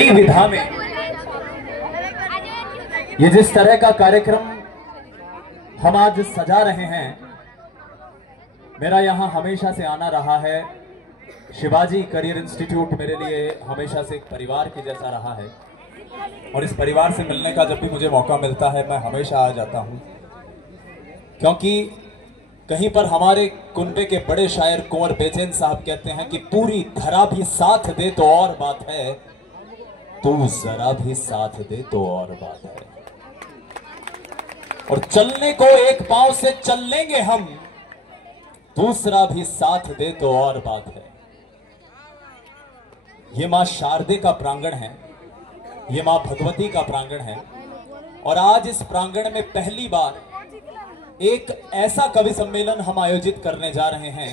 विधा में ये जिस तरह का कार्यक्रम हम आज सजा रहे हैं, मेरा यहां हमेशा से आना रहा है। शिवाजी करियर इंस्टीट्यूट मेरे लिए हमेशा से एक परिवार के जैसा रहा है और इस परिवार से मिलने का जब भी मुझे मौका मिलता है मैं हमेशा आ जाता हूं, क्योंकि कहीं पर हमारे कुनबे के बड़े शायर कुंवर बेचैन साहब कहते हैं कि पूरी धरा भी साथ दे तो और बात है, तू जरा भी साथ दे तो और बात है। और चलने को एक पांव से चल लेंगे हम, दूसरा भी साथ दे तो और बात है। ये मां शारदे का प्रांगण है, ये मां भगवती का प्रांगण है और आज इस प्रांगण में पहली बार एक ऐसा कवि सम्मेलन हम आयोजित करने जा रहे हैं।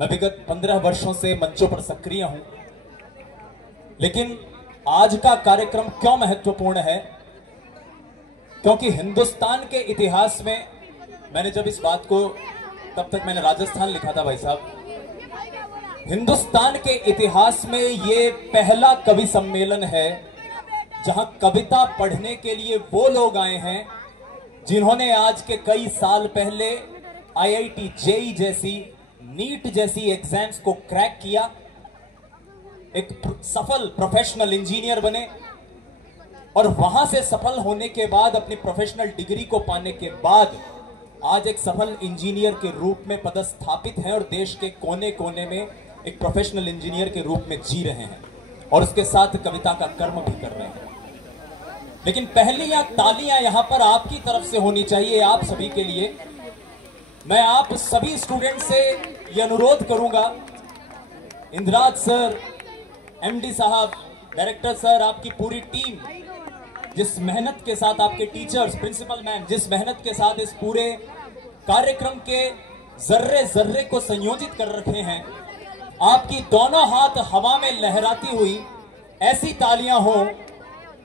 मैं विगत 15 वर्षों से मंचों पर सक्रिय हूं, लेकिन आज का कार्यक्रम क्यों महत्वपूर्ण है? क्योंकि हिंदुस्तान के इतिहास में, मैंने जब इस बात को, तब तक मैंने राजस्थान लिखा था भाई साहब, हिंदुस्तान के इतिहास में ये पहला कवि सम्मेलन है जहां कविता पढ़ने के लिए वो लोग आए हैं जिन्होंने आज के कई साल पहले आईआईटी जेई जैसी, नीट जैसी एग्जाम्स को क्रैक किया, एक सफल प्रोफेशनल इंजीनियर बने और वहां से सफल होने के बाद अपनी प्रोफेशनल डिग्री को पाने के बाद आज एक सफल इंजीनियर के रूप में पदस्थापित हैं और देश के कोने कोने में एक प्रोफेशनल इंजीनियर के रूप में जी रहे हैं और उसके साथ कविता का कर्म भी कर रहे हैं। लेकिन पहली तालियां यहां पर आपकी तरफ से होनी चाहिए, आप सभी के लिए। मैं आप सभी स्टूडेंट से यह अनुरोध करूंगा, इंद्राज सर, एमडी साहब, डायरेक्टर सर, आपकी पूरी टीम जिस मेहनत के साथ, आपके टीचर्स, प्रिंसिपल मैम जिस मेहनत के साथ इस पूरे कार्यक्रम के जर्रे जर्रे को संयोजित कर रखे हैं, आपकी दोनों हाथ हवा में लहराती हुई ऐसी तालियां हो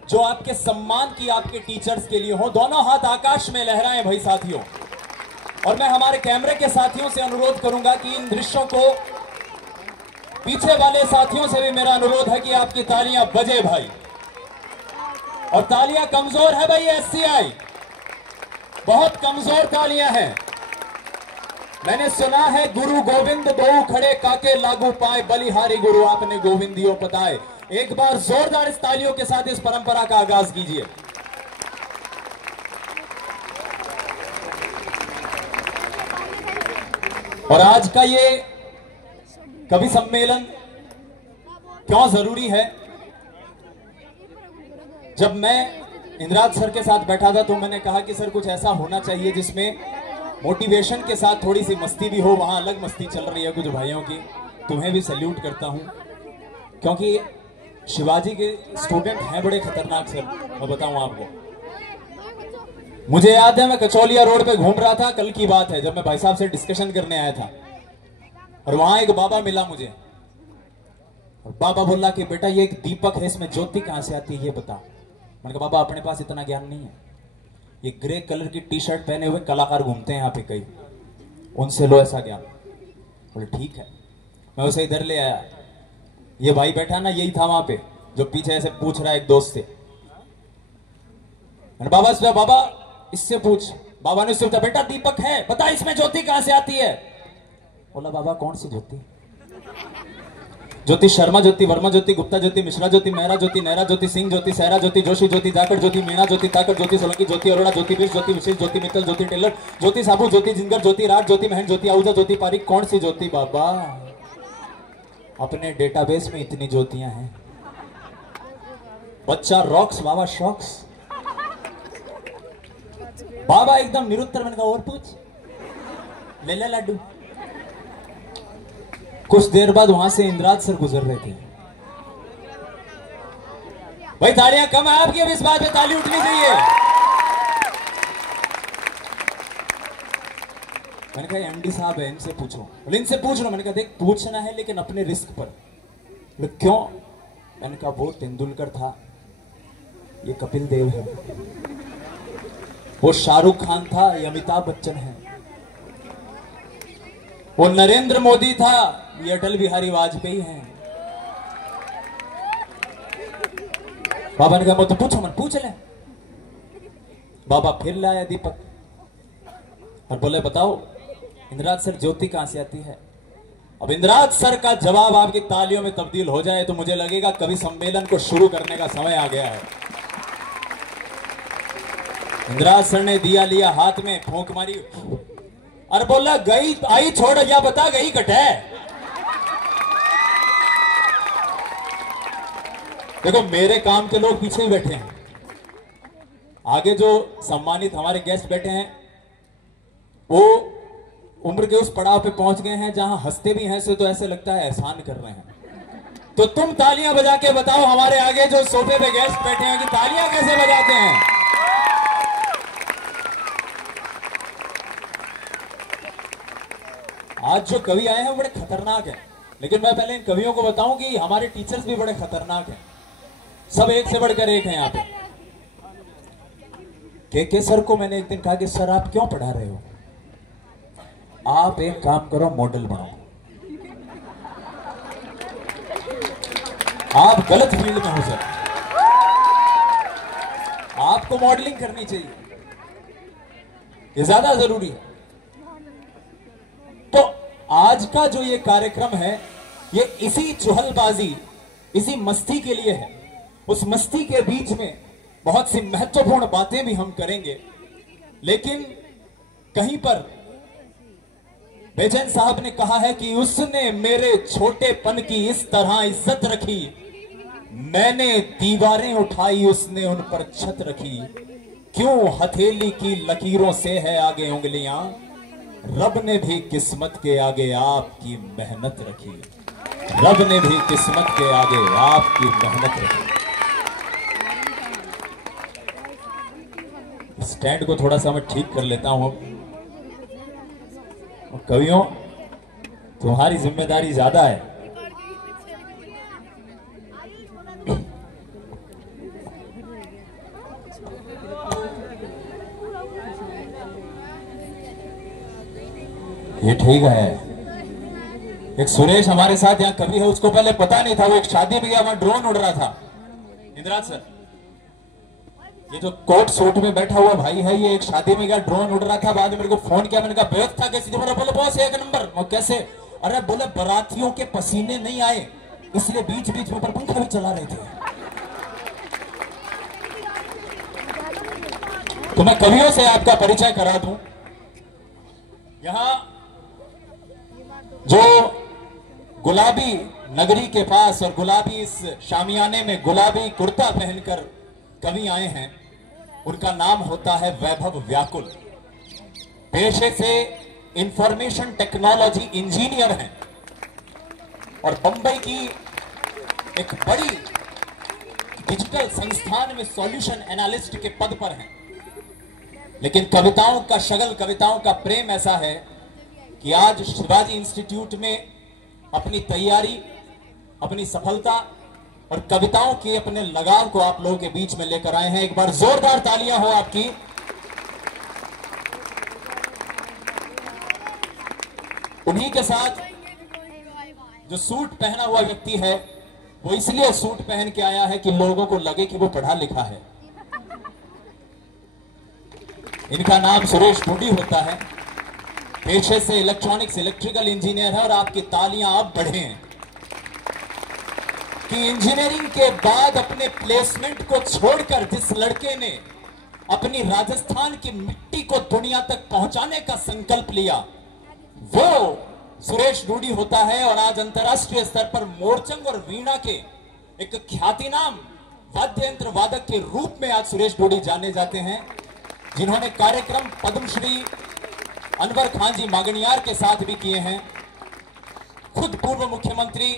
जो आपके सम्मान की, आपके टीचर्स के लिए हो। दोनों हाथ आकाश में लहराएं भाई साथियों। और मैं हमारे कैमरे के साथियों से अनुरोध करूंगा कि इन दृश्यों को, पीछे वाले साथियों से भी मेरा अनुरोध है कि आपकी तालियां बजे भाई। और तालियां कमजोर है भाई, एससीआई बहुत कमजोर तालियां हैं। मैंने सुना है गुरु गोविंद बहु खड़े काके लागू पाए, बलिहारी गुरु आपने गोविंदियों पताए। एक बार जोरदार इस तालियों के साथ इस परंपरा का आगाज कीजिए। और आज का ये कवि सम्मेलन क्यों जरूरी है? जब मैं इंद्राज सर के साथ बैठा था तो मैंने कहा कि सर कुछ ऐसा होना चाहिए जिसमें मोटिवेशन के साथ थोड़ी सी मस्ती भी हो। वहां अलग मस्ती चल रही है कुछ भाइयों की, तुम्हें भी सैल्यूट करता हूं, क्योंकि शिवाजी के स्टूडेंट हैं बड़े खतरनाक सर। मैं बताऊं आपको, मुझे याद है मैं कचौलिया रोड पे घूम रहा था, कल की बात है, जब मैं भाई साहब से डिस्कशन करने आया था और वहां एक बाबा मिला मुझे और बाबा बोला कि बेटा ये एक दीपक है, इसमें ज्योति कहां से आती है ये बता। मैंने कहा बाबा अपने पास इतना ज्ञान नहीं है, ये ग्रे कलर की टी शर्ट पहने हुए कलाकार घूमते हैं यहाँ पे कई, उनसे लो ऐसा ज्ञान। बोले ठीक है। मैं उसे इधर ले आया, ये भाई बैठा ना, यही था वहां पे जो पीछे ऐसे पूछ रहा है एक दोस्त से। बाबा बाबा इससे पूछ। बाबा ने उससे पूछा बेटा दीपक है, बता इसमें ज्योति कहां से आती है? बोला बाबा कौन सी ज्योति? ज्योति शर्मा ज्योति, वर्मा ज्योति, गुप्ता ज्योति, मिश्रा ज्योति, मेहरा ज्योति, नेहरा ज्योति, सिंह ज्योति, सहरा ज्योति, जोशी ज्योति, जाखड़ ज्योति, मीणा ज्योति, ताकड़ ज्योति, सोलंकी ज्योति, अरोड़ा ज्योति, बिश ज्योति, विशेष ज्योति, मित्तल ज्योति, टेलर ज्योति, साबू ज्योति, जिंगर ज्योति, राज ज्योति, महन ज्योति, आहूजा ज्योति, पारिक। कौन सी ज्योति बाबा? अपने डेटाबेस में इतनी ज्योतियां हैं। बच्चा रॉक्स, बाबा शॉक्स। बाबा एकदम निरुत्तर। मैंने कहा और पूछ, ले ले लड्डू। कुछ देर बाद वहां से इंद्राज सर गुजर रहे थे। भाई तालियां कम है आपकी, अब इस बात पे ताली उठनी चाहिए। मैंने कहा एमडी साहब है, इनसे पूछो। बोले इनसे पूछ लो। मैंने कहा देख पूछना है लेकिन अपने रिस्क पर। बोले क्यों? मैंने कहा वो तेंदुलकर था, ये कपिल देव है, वो शाहरुख खान था, ये अमिताभ बच्चन है, वो नरेंद्र मोदी था, ये अटल बिहारी वाजपेयी हैं। बाबा ने कहा मैं तो पूछो मन पूछ ले। बाबा फिर लाया दीपक और बोले बताओ इंद्राज सर ज्योति कहां से आती है। अब इंद्राज सर का जवाब आपकी तालियों में तब्दील हो जाए तो मुझे लगेगा कवि सम्मेलन को शुरू करने का समय आ गया है। इंद्राज सर ने दिया लिया हाथ में, फूंक मारी और बोला गई आई छोड़ या बता गई कटे। देखो मेरे काम के लोग पीछे ही बैठे हैं, आगे जो सम्मानित हमारे गेस्ट बैठे हैं वो उम्र के उस पड़ाव पे पहुंच गए हैं जहां हंसते भी हैं से तो ऐसे लगता है एहसान कर रहे हैं। तो तुम तालियां बजा के बताओ हमारे आगे जो सोफे पे गेस्ट बैठे हैं कि तालियां कैसे बजाते हैं। आज जो कवि आए हैं वो बड़े खतरनाक हैं, लेकिन मैं पहले इन कवियों को बताऊं कि हमारे टीचर्स भी बड़े खतरनाक हैं, सब एक से बढ़कर एक हैं। यहाँ पे के सर को मैंने एक दिन कहा कि सर आप क्यों पढ़ा रहे हो, आप एक काम करो मॉडल बनाओ, आप गलत फील्ड में हो सर, आपको मॉडलिंग करनी चाहिए, ये ज्यादा जरूरी है। तो आज का जो ये कार्यक्रम है ये इसी चुहलबाजी इसी मस्ती के लिए है। उस मस्ती के बीच में बहुत सी महत्वपूर्ण बातें भी हम करेंगे, लेकिन कहीं पर बेचैन साहब ने कहा है कि उसने मेरे छोटेपन की इस तरह इज्जत रखी, मैंने दीवारें उठाई उसने उन पर छत रखी, क्यों हथेली की लकीरों से है आगे उंगलियां, रब ने भी किस्मत के आगे आपकी मेहनत रखी, रब ने भी किस्मत के आगे आपकी मेहनत रखी। स्टैंड को थोड़ा सा मैं ठीक कर लेता हूं। कवियों तुम्हारी जिम्मेदारी ज्यादा है। ये ठीक है। एक सुरेश हमारे साथ यहाँ कवि है, उसको पहले पता नहीं था, वो एक शादी में गया वहां ड्रोन उड़ रहा था। इंद्राज सर ये जो कोट सूट में बैठा हुआ भाई है, ये एक शादी में गया ड्रोन उड़ रहा था, बाद में मेरे को फोन किया, मैंने कहा व्यवस्था कैसी थी, बोले बॉस एक नंबर। वो कैसे? अरे बोले बारातियों के पसीने नहीं आए इसलिए बीच बीच में पर पंखा भी चला रहे थे। तो मैं कवियों से आपका परिचय करा दूं। यहां जो गुलाबी नगरी के पास और गुलाबी इस शामियाने में गुलाबी कुर्ता पहनकर कवि आए हैं, उनका नाम होता है वैभव व्याकुल। पेशे से इंफॉर्मेशन टेक्नोलॉजी इंजीनियर हैं और बंबई की एक बड़ी डिजिटल संस्थान में सॉल्यूशन एनालिस्ट के पद पर हैं। लेकिन कविताओं का शगल, कविताओं का प्रेम ऐसा है कि आज शिवाजी इंस्टीट्यूट में अपनी तैयारी, अपनी सफलता और कविताओं के अपने लगाव को आप लोगों के बीच में लेकर आए हैं। एक बार जोरदार तालियां हो आपकी। उन्हीं के साथ जो सूट पहना हुआ व्यक्ति है वो इसलिए सूट पहन के आया है कि लोगों को लगे कि वो पढ़ा लिखा है। इनका नाम सुरेश डूडी होता है, पेशे से इलेक्ट्रॉनिक्स इलेक्ट्रिकल इंजीनियर है। और आपकी तालियां अब बढ़े हैं कि इंजीनियरिंग के बाद अपने प्लेसमेंट को छोड़कर जिस लड़के ने अपनी राजस्थान की मिट्टी को दुनिया तक पहुंचाने का संकल्प लिया वो सुरेश डूडी होता है। और आज अंतर्राष्ट्रीय स्तर पर मोरचंग और वीणा के एक ख्यातिनाम वाद्य यंत्र वादक के रूप में आज सुरेश डूडी जाने जाते हैं, जिन्होंने कार्यक्रम पद्मश्री अनवर खान जी मागणियार के साथ भी किए हैं। खुद पूर्व मुख्यमंत्री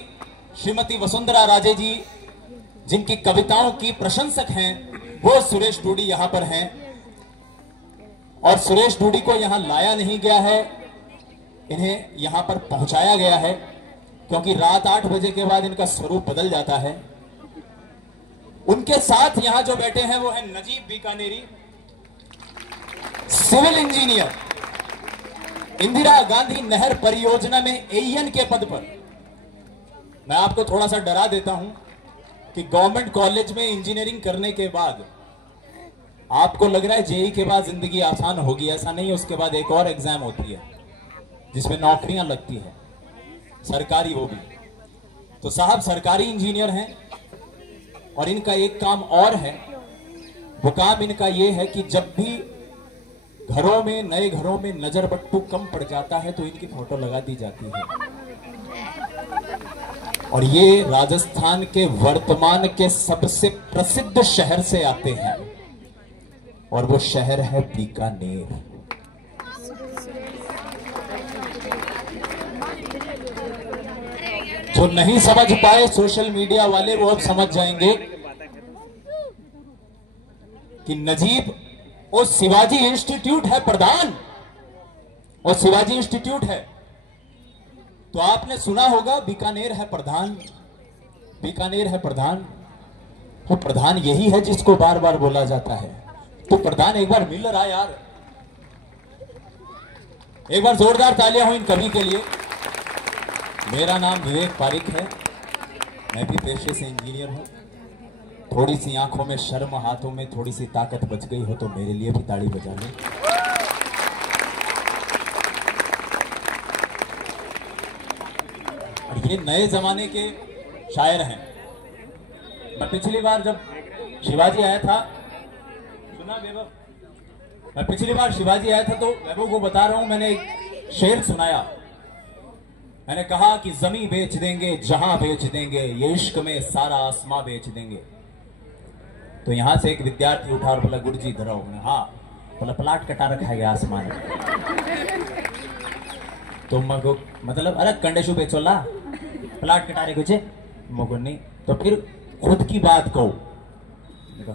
श्रीमती वसुंधरा राजे जी जिनकी कविताओं की प्रशंसक हैं, वो सुरेश डूडी यहां पर हैं। और सुरेश डूडी को यहां लाया नहीं गया है, इन्हें यहां पर पहुंचाया गया है, क्योंकि रात 8 बजे के बाद इनका स्वरूप बदल जाता है। उनके साथ यहां जो बैठे हैं वो है नजीब बीकानेरी, सिविल इंजीनियर, इंदिरा गांधी नहर परियोजना में एईएन के पद पर। मैं आपको थोड़ा सा डरा देता हूं, कि गवर्नमेंट कॉलेज में इंजीनियरिंग करने के बाद आपको लग रहा है जेई के बाद जिंदगी आसान होगी, ऐसा नहीं है। उसके बाद एक और एग्जाम होती है जिसमें नौकरियां लगती है, सरकारी, वो भी। तो साहब सरकारी इंजीनियर हैं और इनका एक काम और है। वो काम इनका ये है कि जब भी घरों में, नए घरों में नजर बट्टू कम पड़ जाता है तो इनकी फोटो लगा दी जाती है। और ये राजस्थान के वर्तमान के सबसे प्रसिद्ध शहर से आते हैं और वो शहर है बीकानेर। जो नहीं समझ पाए सोशल मीडिया वाले वो अब समझ जाएंगे कि नजीब वो शिवाजी इंस्टीट्यूट है प्रधान, और शिवाजी इंस्टीट्यूट है तो आपने सुना होगा बीकानेर है प्रधान, बीकानेर है प्रधान। वो प्रधान यही है जिसको बार बार बोला जाता है। तो प्रधान एक बार मिल रहा यार, एक बार जोरदार तालियां हो इन कवि के लिए। मेरा नाम विवेक पारिक है, मैं भी पेशे से इंजीनियर हूं। थोड़ी सी आंखों में शर्म, हाथों में थोड़ी सी ताकत बच गई हो तो मेरे लिए भी ताड़ी बजा लें। और ये नए जमाने के शायर हैं। मैं पिछली बार जब शिवाजी आया था, सुना वैभव, मैं पिछली बार शिवाजी आया था तो वैभव को बता रहा हूं, मैंने एक शेर सुनाया। मैंने कहा कि जमी बेच देंगे, जहां बेच देंगे, ये इश्क में सारा आसमां बेच देंगे। तो यहां से एक विद्यार्थी उठा और बोला गुरुजी इधर आओ। हाँ, बोला प्लाट कटा रखा है आसमान में। तो मगो मतलब अरे कंडेशु बेचोला प्लाट कटा रहे कुछ मगो नहीं। तो फिर खुद की बात कहो।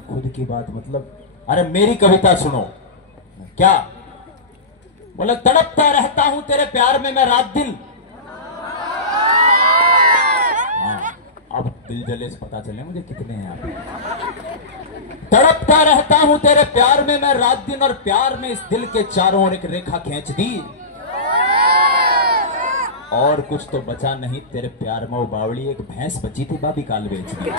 खुद की बात मतलब अरे मेरी कविता सुनो। क्या? बोला तड़पता रहता हूं तेरे प्यार में मैं रात दिन। अब दिल जले से पता चले मुझे कितने हैं आप। तड़पता रहता हूं तेरे प्यार में मैं रात दिन, और प्यार में इस दिल के चारों ओर एक रेखा खींच दी। और कुछ तो बचा नहीं तेरे प्यार में, वो बावली एक भैंस बची थी बाबी काल बेच दी।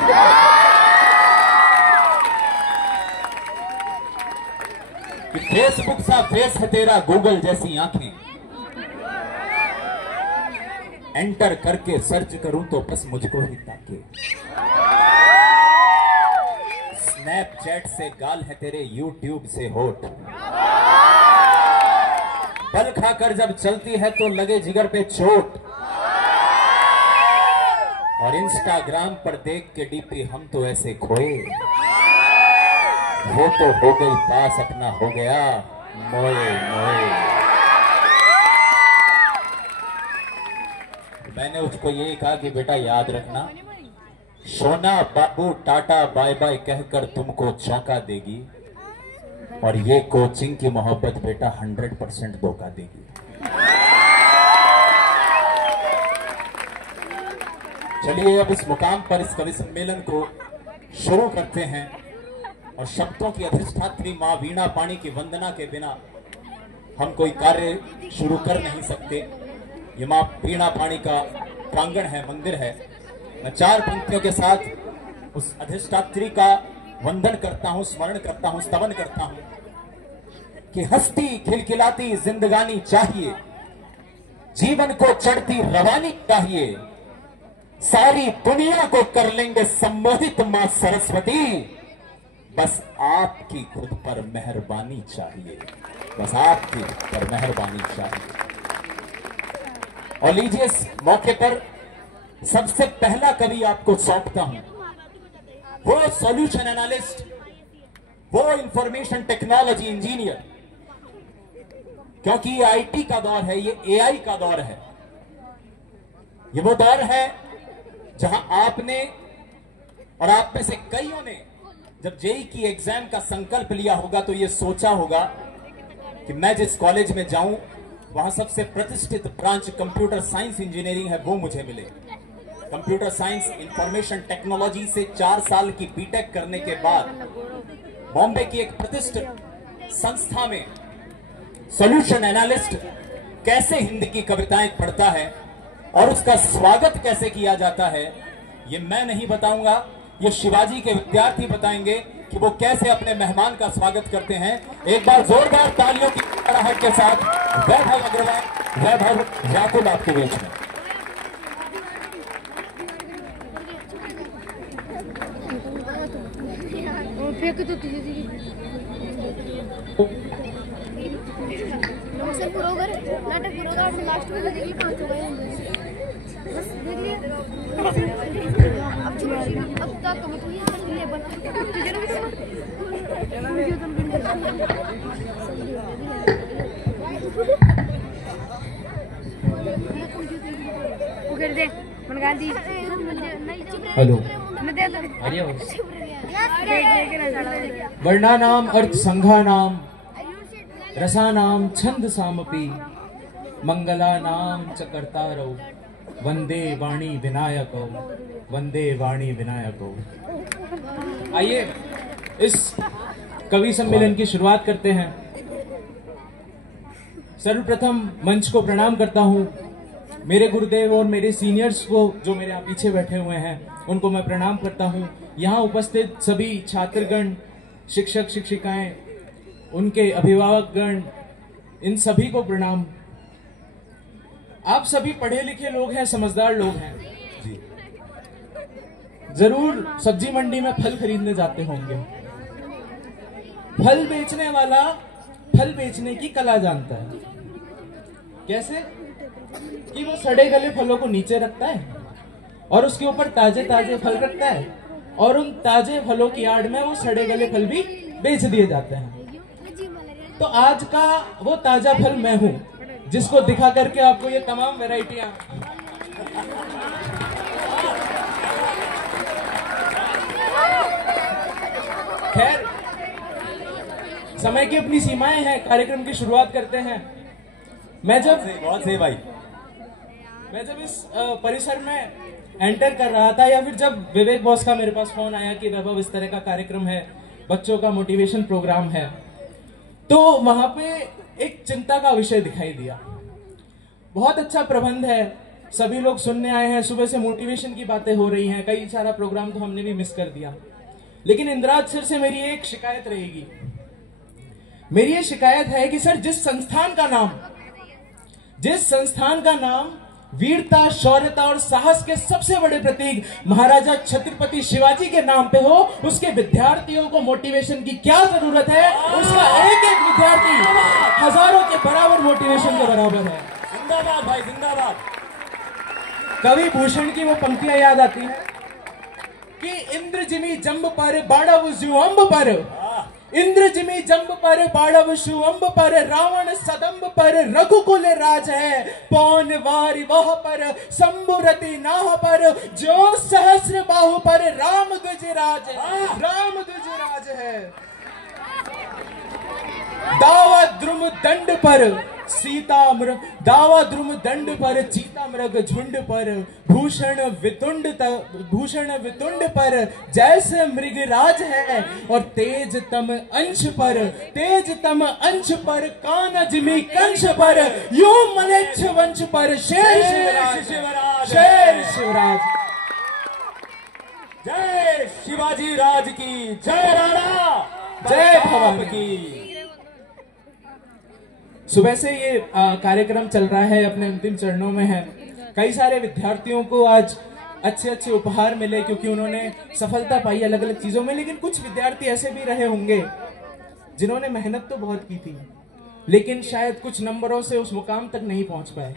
फेसबुक सा फेस है तेरा, गूगल जैसी आंखें, एंटर करके सर्च करूं तो बस मुझको ही ताके। स्नैपचैट से गाल है तेरे, यूट्यूब से होठ, पल खाकर जब चलती है तो लगे जिगर पे चोट। और इंस्टाग्राम पर देख के डीपी हम तो ऐसे खोए, वो तो हो गई पास अपना हो गया मोए मोए। मैंने उसको यही कहा कि बेटा याद रखना, सोना बाबू टाटा बाय बाय कहकर तुमको चौंका देगी, और ये कोचिंग की मोहब्बत बेटा 100% धोखा देगी। चलिए अब इस मुकाम पर इस कवि सम्मेलन को शुरू करते हैं। और शब्दों की अधिष्ठात्री मां वीणा पाणी की वंदना के बिना हम कोई कार्य शुरू कर नहीं सकते। ये मां वीणा पाणी का प्रांगण है, मंदिर है। मैं 4 पंक्तियों के साथ उस अधिष्ठात्री का वंदन करता हूं, स्मरण करता हूं, स्तवन करता हूं कि हंसती खिलखिलाती जिंदगानी चाहिए, जीवन को चढ़ती रवानी चाहिए, सारी दुनिया को कर लेंगे सम्मोहित मां सरस्वती, बस आपकी खुद पर मेहरबानी चाहिए, बस आपकी खुद पर मेहरबानी चाहिए। और लीजिए इस मौके पर सबसे पहला कवि आपको सौंपता हूं, वो सॉल्यूशन एनालिस्ट, वो इंफॉर्मेशन टेक्नोलॉजी इंजीनियर, क्योंकि ये आईटी का दौर है, ये एआई का दौर है। ये वो दौर है जहां आपने और आप में से कईयों ने जब जेई की एग्जाम का संकल्प लिया होगा तो ये सोचा होगा कि मैं जिस कॉलेज में जाऊं वहां सबसे प्रतिष्ठित ब्रांच कंप्यूटर साइंस इंजीनियरिंग है, वो मुझे मिले। कंप्यूटर साइंस इंफॉर्मेशन टेक्नोलॉजी से 4 साल की बीटेक करने के बाद बॉम्बे की एक प्रतिष्ठित संस्था में सॉल्यूशन एनालिस्ट कैसे हिंद की कविताएं पढ़ता है और उसका स्वागत कैसे किया जाता है, ये मैं नहीं बताऊंगा, ये शिवाजी के विद्यार्थी बताएंगे कि वो कैसे अपने मेहमान का स्वागत करते हैं। एक बार जोरदार तालियों की आहट के साथ वैभव अग्रवाल, वैभव राकुल आपके बीच में। नाटक लास्ट में देखिए 5 हो गए अब तक हेलो, वर्णानाम अर्थ संघानाम रसानाम छंद सामपि मंगलानाम च कर्तारौ वंदे वाणी विनायको, वंदे वाणी विनायको। आइए इस कवि सम्मेलन की शुरुआत करते हैं। सर्वप्रथम मंच को प्रणाम करता हूं। मेरे गुरुदेव और मेरे सीनियर्स को जो मेरे यहाँ पीछे बैठे हुए हैं उनको मैं प्रणाम करता हूं। यहाँ उपस्थित सभी छात्रगण, शिक्षक शिक्षिकाएं, उनके अभिभावकगण, इन सभी को प्रणाम। आप सभी पढ़े लिखे लोग हैं, समझदार लोग हैं जी। जरूर सब्जी मंडी में फल खरीदने जाते होंगे। फल बेचने वाला फल बेचने की कला जानता है। कैसे? कि वो सड़े गले फलों को नीचे रखता है और उसके ऊपर ताजे ताजे फल रखता है और उन ताजे फलों की आड़ में वो सड़े गले फल भी बेच दिए जाते हैं। तो आज का वो ताजा फल मैं हूं, जिसको दिखा करके आपको ये तमाम वैरायटियां खैर, समय की अपनी सीमाएं हैं। कार्यक्रम की शुरुआत करते हैं। मैं जब इस परिसर में एंटर कर रहा था, या फिर जब विवेक बॉस का मेरे पास फोन आया कि वैभव इस तरह का कार्यक्रम है, बच्चों का मोटिवेशन प्रोग्राम है, तो वहां पे एक चिंता का विषय दिखाई दिया। बहुत अच्छा प्रबंध है, सभी लोग सुनने आए हैं, सुबह से मोटिवेशन की बातें हो रही हैं, कई सारा प्रोग्राम तो हमने भी मिस कर दिया। लेकिन इंद्राज सर से मेरी एक शिकायत रहेगी। मेरी ये शिकायत है कि सर, जिस संस्थान का नाम वीरता, शौर्यता और साहस के सबसे बड़े प्रतीक महाराजा छत्रपति शिवाजी के नाम पे हो, उसके विद्यार्थियों को मोटिवेशन की क्या जरूरत है? उसका एक एक विद्यार्थी हजारों के बराबर मोटिवेशन के बराबर है। जिंदाबाद भाई, जिंदाबाद। कवि भूषण की वो पंक्तियां याद आती हैं कि इंद्र जिमी जंब पर बाड़व जुअंब पर, इंद्र जिमी जंब पर बाड़व शुअंब पर, रावण सदंब पर रघुकुल राज है, पौन वारी वह पर संबुरति नाह पर, जो सहस्र बाहु पर राम ध्वज राज है, राम ध्वज राज है। दावा द्रुम दंड पर सीता मृग, दावा द्रुम दंड पर चीता मृग झुंड पर, भूषण वितुंड पर जैसे मृगराज है, और तेज तम अंश पर कान जिमी कंश पर, यूं मलेच्छ वंश पर शेर शिवराज। जय शिवाजी राज की जय, राणा जय भवानी की। सुबह से ये कार्यक्रम चल रहा है, अपने अंतिम चरणों में है। कई सारे विद्यार्थियों को आज अच्छे अच्छे उपहार मिले क्योंकि उन्होंने सफलता पाई अलग अलग चीजों में। लेकिन कुछ विद्यार्थी ऐसे भी रहे होंगे जिन्होंने मेहनत तो बहुत की थी, लेकिन शायद कुछ नंबरों से उस मुकाम तक नहीं पहुंच पाए।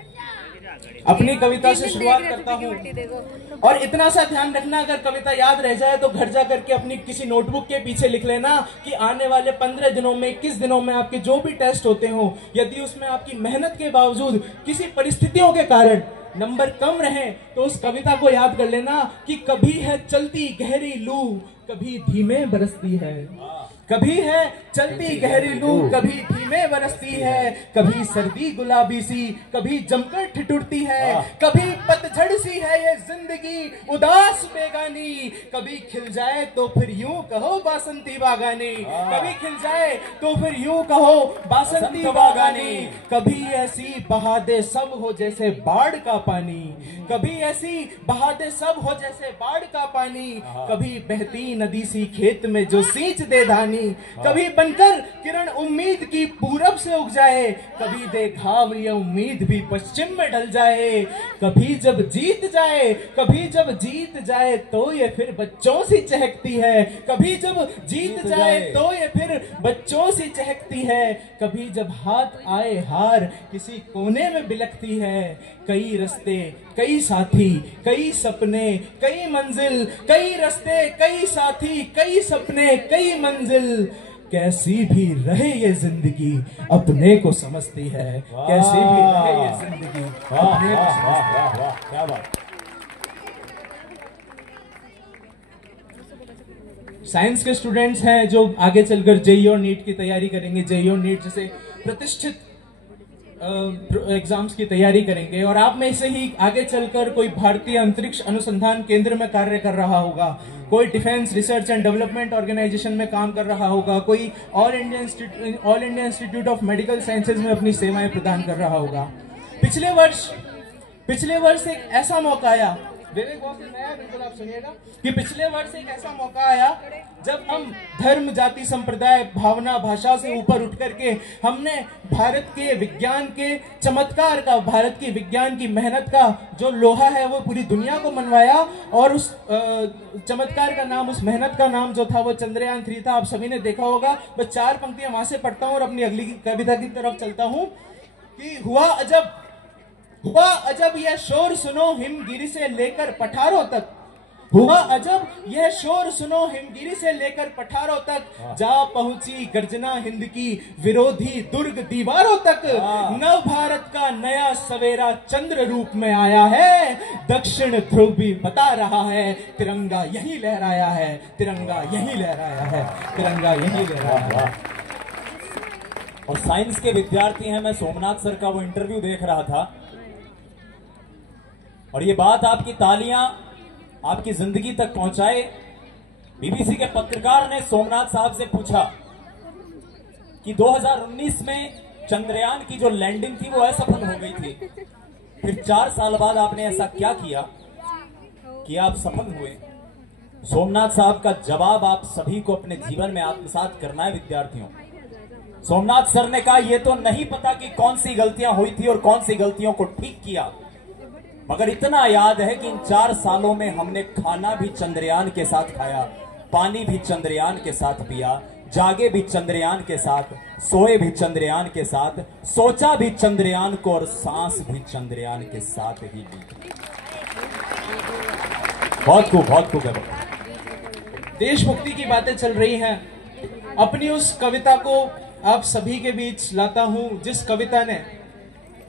अपनी कविता से शुरुआत करता हूँ, और इतना सा ध्यान रखना, अगर कविता याद रह जाए तो घर जा करके अपनी किसी नोटबुक के पीछे लिख लेना कि आने वाले 15 दिनों में, 21 दिनों में आपके जो भी टेस्ट होते हो, यदि उसमें आपकी मेहनत के बावजूद किसी परिस्थितियों के कारण नंबर कम रहे, तो उस कविता को याद कर लेना कि कभी है चलती गहरी लू, कभी धीमे बरसती है, कभी है चलती गहरी लू, कभी धीमे किस्में बरसती है, कभी सर्दी गुलाबी सी, कभी जमकर ठिठुरती है, कभी पतझड़ सी है ये जिंदगी उदास बेगानी, कभी खिल जाए तो फिर यूं कहो बासंती बागानी, कभी खिल जाए तो फिर यूं कहो बासंती बागानी, कभी ऐसी बहा दे सब हो जैसे बाढ़ का पानी, कभी ऐसी बहा दे सब हो जैसे बाढ़ का पानी, कभी बहती नदी सी खेत में जो सींच दे धानी, कभी बनकर किरण उम्मीद की पूरब से उग जाए, कभी दे घाव ये उम्मीद भी पश्चिम में ढल जाए, कभी जब जीत जाए, कभी जब जीत जाए तो ये फिर बच्चों सी चहकती है, कभी जब जीत जाए तो ये फिर बच्चों सी चहकती है, कभी जब हाथ आए हार किसी कोने में बिलखती है, कई रस्ते कई साथी कई सपने कई मंजिल, कई रस्ते कई साथी कई सपने कई मंजिल, कैसी भी रहे ये जिंदगी अपने को समझती है, कैसी भी रहे ये जिंदगी अपने को समझती है। क्या बात। साइंस के स्टूडेंट्स हैं जो आगे चलकर जेईई और नीट की तैयारी करेंगे, जेईई और नीट जैसे प्रतिष्ठित एग्जाम्स की तैयारी करेंगे, और आप में से ही आगे चलकर कोई भारतीय अंतरिक्ष अनुसंधान केंद्र में कार्य कर रहा होगा, कोई Defence Research and Development Organisation में काम कर रहा होगा, कोई All India Institute of Medical Sciences में अपनी सेवाएं प्रदान कर रहा होगा। पिछले वर्ष एक ऐसा मौका आया, विवेक बहुत नया, बिल्कुल आप सुनिएगा, कि पिछले वर्ष एक ऐसा मौका आया जब हम धर्म जाति संप्रदाय भावना भाषा से ऊपर उठ करके हमने भारत के विज्ञान के चमत्कार का, भारत की विज्ञान की मेहनत का जो लोहा है वो पूरी दुनिया को मनवाया, और उस चमत्कार का नाम, उस मेहनत का नाम जो था वो चंद्रयान 3 था। आप सभी ने देखा होगा। बस 4 पंक्तियां वहां से पढ़ता हूं और अपनी अगली कविता की तरफ चलता हूं कि हुआ अजब यह शोर सुनो हिमगिरी से लेकर पठारों तक, हुआ अजब यह शोर सुनो हिमगिरी से लेकर पठारों तक, जा पहुंची गर्जना हिंद की विरोधी दुर्ग दीवारों तक, नव भारत का नया सवेरा चंद्र रूप में आया है, दक्षिण ध्रुव भी बता रहा है तिरंगा यही लहराया है, तिरंगा यही लहराया है, तिरंगा यही लहराया है। और साइंस के विद्यार्थी हैं, मैं सोमनाथ सर का वो इंटरव्यू देख रहा था, और ये बात आपकी तालियां आपकी जिंदगी तक पहुंचाए। बीबीसी के पत्रकार ने सोमनाथ साहब से पूछा कि 2019 में चंद्रयान की जो लैंडिंग थी वो असफल हो गई थी, फिर 4 साल बाद आपने ऐसा क्या किया कि आप सफल हुए। सोमनाथ साहब का जवाब आप सभी को अपने जीवन में आत्मसात करना है विद्यार्थियों। सोमनाथ सर ने कहा, यह तो नहीं पता कि कौन सी गलतियां हुई थी और कौन सी गलतियों को ठीक किया, मगर इतना याद है कि इन 4 सालों में हमने खाना भी चंद्रयान के साथ खाया, पानी भी चंद्रयान के साथ पिया, जागे भी चंद्रयान के साथ, सोए भी चंद्रयान के साथ, सोचा भी चंद्रयान को और सांस भी चंद्रयान के साथ ही ली। बहुत खूब। देशभक्ति की बातें चल रही हैं, अपनी उस कविता को आप सभी के बीच लाता हूं जिस कविता ने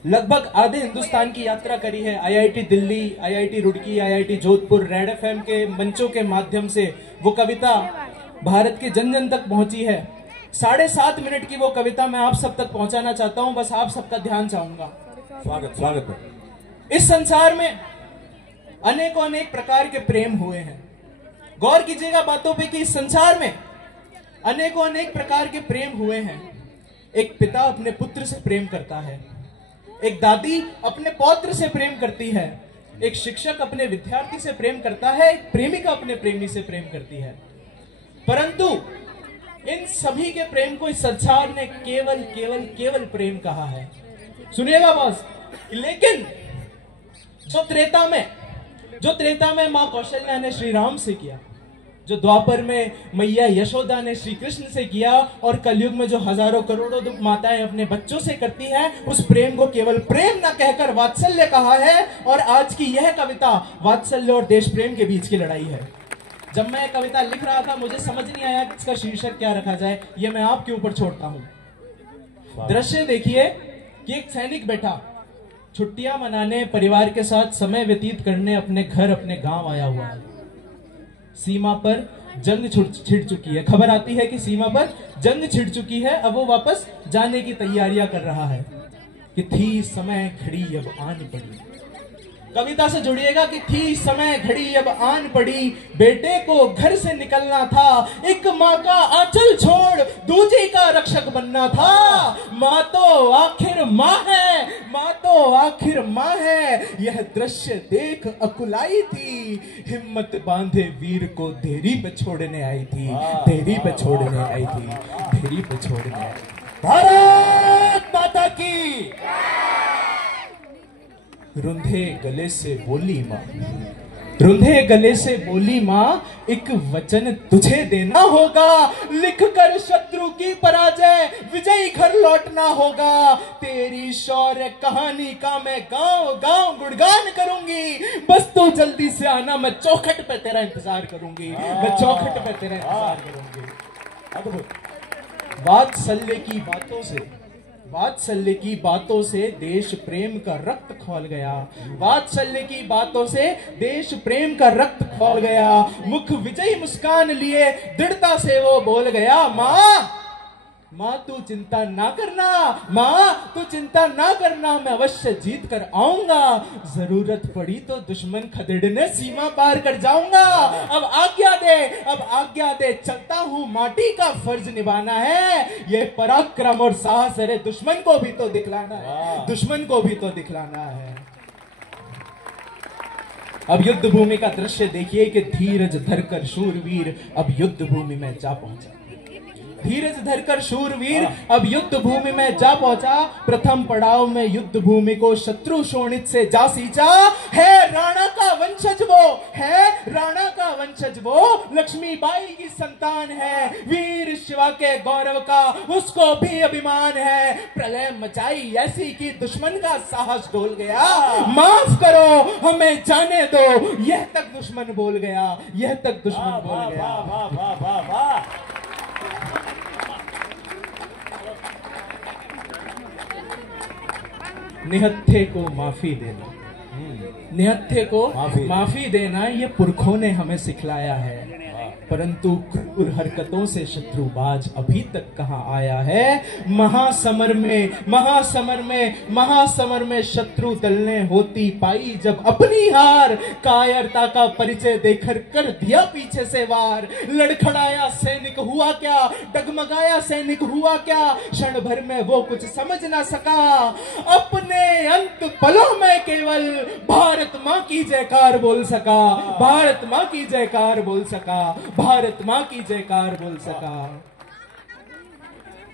लगभग आधे हिंदुस्तान की यात्रा करी है। IIT Delhi, IIT Roorkee, IIT Jodhpur, red FM के मंचों के माध्यम से वो कविता भारत के जन जन तक पहुंची है। 7.5 मिनट की वो कविता मैं आप सब तक पहुंचाना चाहता हूं, बस आप सबका ध्यान चाहूंगा। स्वागत। इस संसार में अनेकों अनेक प्रकार के प्रेम हुए हैं। गौर कीजिएगा बातों पे कि इस संसार में अनेकों अनेक प्रकार के प्रेम हुए हैं। एक पिता अपने पुत्र से प्रेम करता है, एक दादी अपने पौत्र से प्रेम करती है, एक शिक्षक अपने विद्यार्थी से प्रेम करता है, एक प्रेमिका अपने प्रेमी से प्रेम करती है। परंतु इन सभी के प्रेम को इस संसार ने केवल प्रेम कहा है। सुनिएगा बॉस, लेकिन जो त्रेता में मां कौशल्या ने श्री राम से किया, जो द्वापर में मैया यशोदा ने श्री कृष्ण से किया, और कलयुग में जो हजारों करोड़ों माताएं अपने बच्चों से करती हैं, उस प्रेम को केवल प्रेम न कहकर वात्सल्य कहा है। और आज की यह कविता वात्सल्य और देश प्रेम के बीच की लड़ाई है। जब मैं कविता लिख रहा था मुझे समझ नहीं आया कि इसका शीर्षक क्या रखा जाए, यह मैं आपके ऊपर छोड़ता हूं। दृश्य देखिए कि एक सैनिक बैठा छुट्टियां मनाने, परिवार के साथ समय व्यतीत करने अपने घर, अपने गांव आया हुआ है। सीमा पर जंग छिड़ चुकी है। खबर आती है कि सीमा पर जंग छिड़ चुकी है, अब वो वापस जाने की तैयारियां कर रहा है कि थी समय घड़ी अब आन पड़ी। कविता से जुड़िएगा कि थी समय घड़ी अब आन पड़ी, बेटे को घर से निकलना था, एक माँ का आंचल छोड़ दूजी का रक्षक बनना था। माँ तो आखिर माँ है, माँ तो आखिर माँ है, यह दृश्य देख अकुलाई थी, हिम्मत बांधे वीर को देरी पे छोड़ने आई थी, देरी पे छोड़ने आई थी, देरी पे छोड़ने आई थी। भारत माता की। रुंधे गले से बोली माँ, रुंधे गले से बोली माँ, एक वचन तुझे देना होगा, लिखकर शत्रु की पराजय विजयी घर लौटना होगा। तेरी शौर्य कहानी का मैं गांव गांव गुणगान करूंगी, बस तू जल्दी से आना, मैं चौखट पे तेरा इंतजार करूंगी, मैं चौखट पे तेरा इंतजार करूंगी। वात्सल्य की बातों से, वात्सल्य की बातों से देश प्रेम का रक्त खौल गया, वात्सल्य की बातों से देश प्रेम का रक्त खौल गया। मुख विजयी मुस्कान लिए दृढ़ता से वो बोल गया, माँ माँ तू चिंता ना करना, माँ तू चिंता ना करना, मैं अवश्य जीत कर आऊंगा, जरूरत पड़ी तो दुश्मन खदेड़ने सीमा पार कर जाऊंगा। अब आज्ञा दे, अब आज्ञा दे, चलता हूँ, माटी का फर्ज निभाना है, ये पराक्रम और साहस अरे दुश्मन को भी तो दिखलाना है, दुश्मन को भी तो दिखलाना है। अब युद्ध भूमि का दृश्य देखिए कि धीरज धरकर शूरवीर अब युद्ध भूमि में जा पहुंचा, धीरज धरकर शूरवीर अब युद्ध भूमि में जा पहुंचा। प्रथम पड़ाव में युद्ध भूमि को शत्रु शोणित से जा सींचा, है राणा का वंशज वो, है राणा का वंशज वो, लक्ष्मीबाई की संतान है, वीर शिवा के गौरव का उसको भी अभिमान है। प्रलय मचाई ऐसी कि दुश्मन का साहस डोल गया, माफ करो हमें जाने दो, यह तक दुश्मन बोल गया, यह तक दुश्मन बोल गया। वाह वाह वाह वाह। निहत्थे को माफी देना, निहत्थे को माफी देना ये पुरखों ने हमें सिखलाया है, परंतु क्रूर हरकतों से शत्रुबाज अभी तक कहां आया है। महासमर में, महासमर में, महासमर में शत्रु दल ने होती पाई जब अपनी हार, कायरता का परिचय देकर कर दिया पीछे से वार। लड़खड़ाया सैनिक हुआ क्या, डगमगाया सैनिक हुआ क्या, क्षण भर में वो कुछ समझ ना सका, अपने अंत पलों में केवल भारत मां की जयकार बोल सका, भारत मां की जयकार बोल सका, भारत मां की जयकार बोल सका।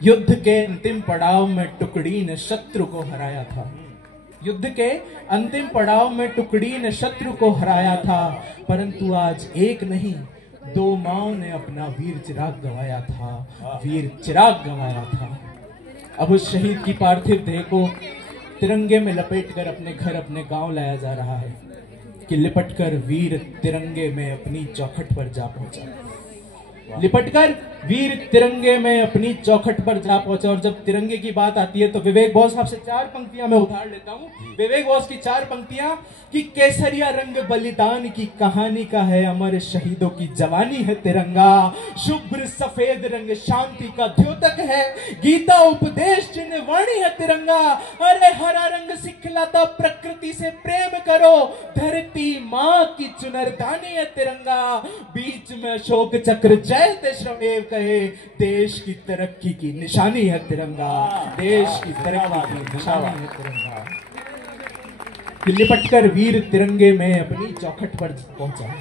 युद्ध के अंतिम पड़ाव में टुकड़ी ने शत्रु को हराया था, युद्ध के अंतिम पड़ाव में टुकड़ी ने शत्रु को हराया था, परंतु आज एक नहीं दो माओं ने अपना वीर चिराग गंवाया था, वीर चिराग गंवाया था। अब उस शहीद की पार्थिव देह को तिरंगे में लपेटकर अपने घर, अपने गांव लाया जा रहा है कि लिपटकर वीर तिरंगे में अपनी चौखट पर जा पहुंचा, लिपटकर वीर तिरंगे में अपनी चौखट पर जा पहुंचा। और जब तिरंगे की बात आती है तो विवेक बॉस आपसे 4 पंक्तियां मैं उधार लेता हूं, विवेक बॉस की 4 पंक्तियां कि केसरिया रंग बलिदान की कहानी का है, अमर शहीदों की जवानी है तिरंगा, शुभ्र सफेद रंग शांति का द्योतक है, गीता उपदेश चिन्ह वाणी है तिरंगा। अरे हरा रंग सिखलाता प्रकृति से प्रेम करो, धरती माँ की चुनरदानी है तिरंगा, बीच में अशोक चक्र जय श्रमेव कहे, देश की तरक्की की निशानी है तिरंगा, देश की तरक्की की निशानी है तिरंगा। लिपटकर वीर तिरंगे में अपनी चौखट पर पहुंचा,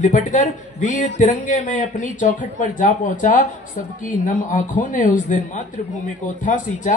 लिपटकर वीर तिरंगे में अपनी चौखट पर जा पहुंचा। सबकी नम आंखों ने उस दिन मातृभूमि को था सींचा,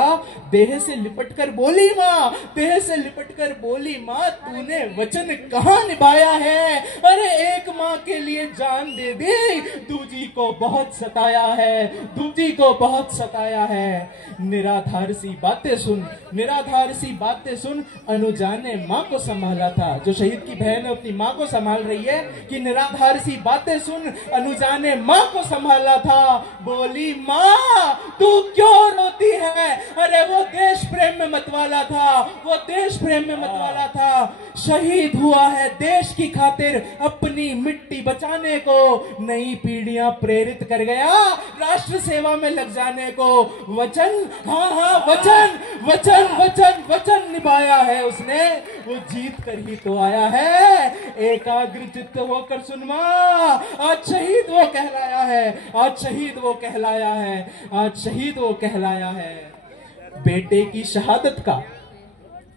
देह से लिपटकर बोली माँ, देह से लिपटकर बोली माँ, तूने वचन कहाँ निभाया है। अरे एक माँ के लिए जान दे दी, दूजी को बहुत सताया है, दूजी को बहुत सताया है। निराधार सी बातें सुन, निराधार सी बातें सुन, अनुजा ने माँ को संभाला था। जो शहीद की बहन अपनी माँ को संभाल रही है कि निराधार निराधार सी बातें सुन अनुजा ने माँ को संभाला था। बोली माँ तू क्यों रोती है? अरे वो देश प्रेम में मतवाला था, वो देश प्रेम में मतवाला था। शहीद हुआ है देश की खातिर, अपनी मिट्टी बचाने को। नई पीढ़ियां प्रेरित कर गया राष्ट्र सेवा में लग जाने को। वचन, हाँ हाँ वचन वचन वचन वचन निभाया है उसने, वो जीत कर ही तो आया है। एकाग्र चित्त होकर सुन मां, आज शहीद वो कहलाया है, आज शहीद वो कहलाया है, आज शहीद वो कहलाया है। बेटे की शहादत का,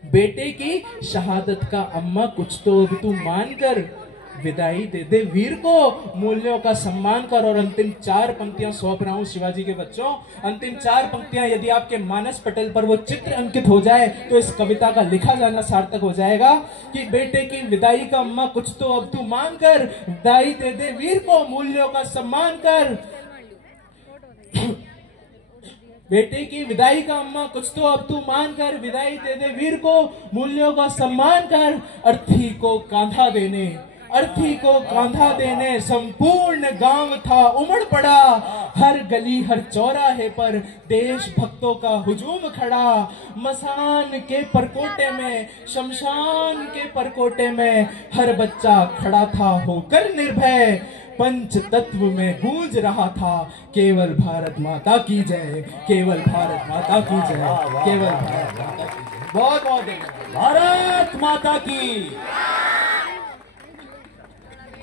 बेटे की शहादत का अम्मा कुछ तो अब तू मान कर विदाई दे दे वीर को, मूल्यों का सम्मान कर। और अंतिम 4 पंक्तियां सौंप रहा हूं शिवाजी के बच्चों। अंतिम 4 पंक्तियां यदि आपके मानस पटल पर वो चित्र अंकित हो जाए तो इस कविता का लिखा जाना सार्थक हो जाएगा कि बेटे की विदाई का अम्मा कुछ तो अब तू मान कर, विदाई दे दे वीर को, मूल्यों का सम्मान कर। बेटे की विदाई का अम्मा कुछ तो अब तू मान कर, विदाई दे दे वीर को, मूल्यों का सम्मान कर। अर्थी को कांधा देने, अर्थी को कांधा देने संपूर्ण गांव था उमड़ पड़ा। हर गली हर चौराहे पर देशभक्तों का हुजूम खड़ा। मसान के परकोटे में, शमशान के परकोटे में हर बच्चा खड़ा था होकर निर्भय। पंच तत्व में गूंज रहा था केवल भारत माता की जय, केवल भारत माता की जय, केवल भारत माता की जय। बहुत बहुत धन्यवाद। भारत माता की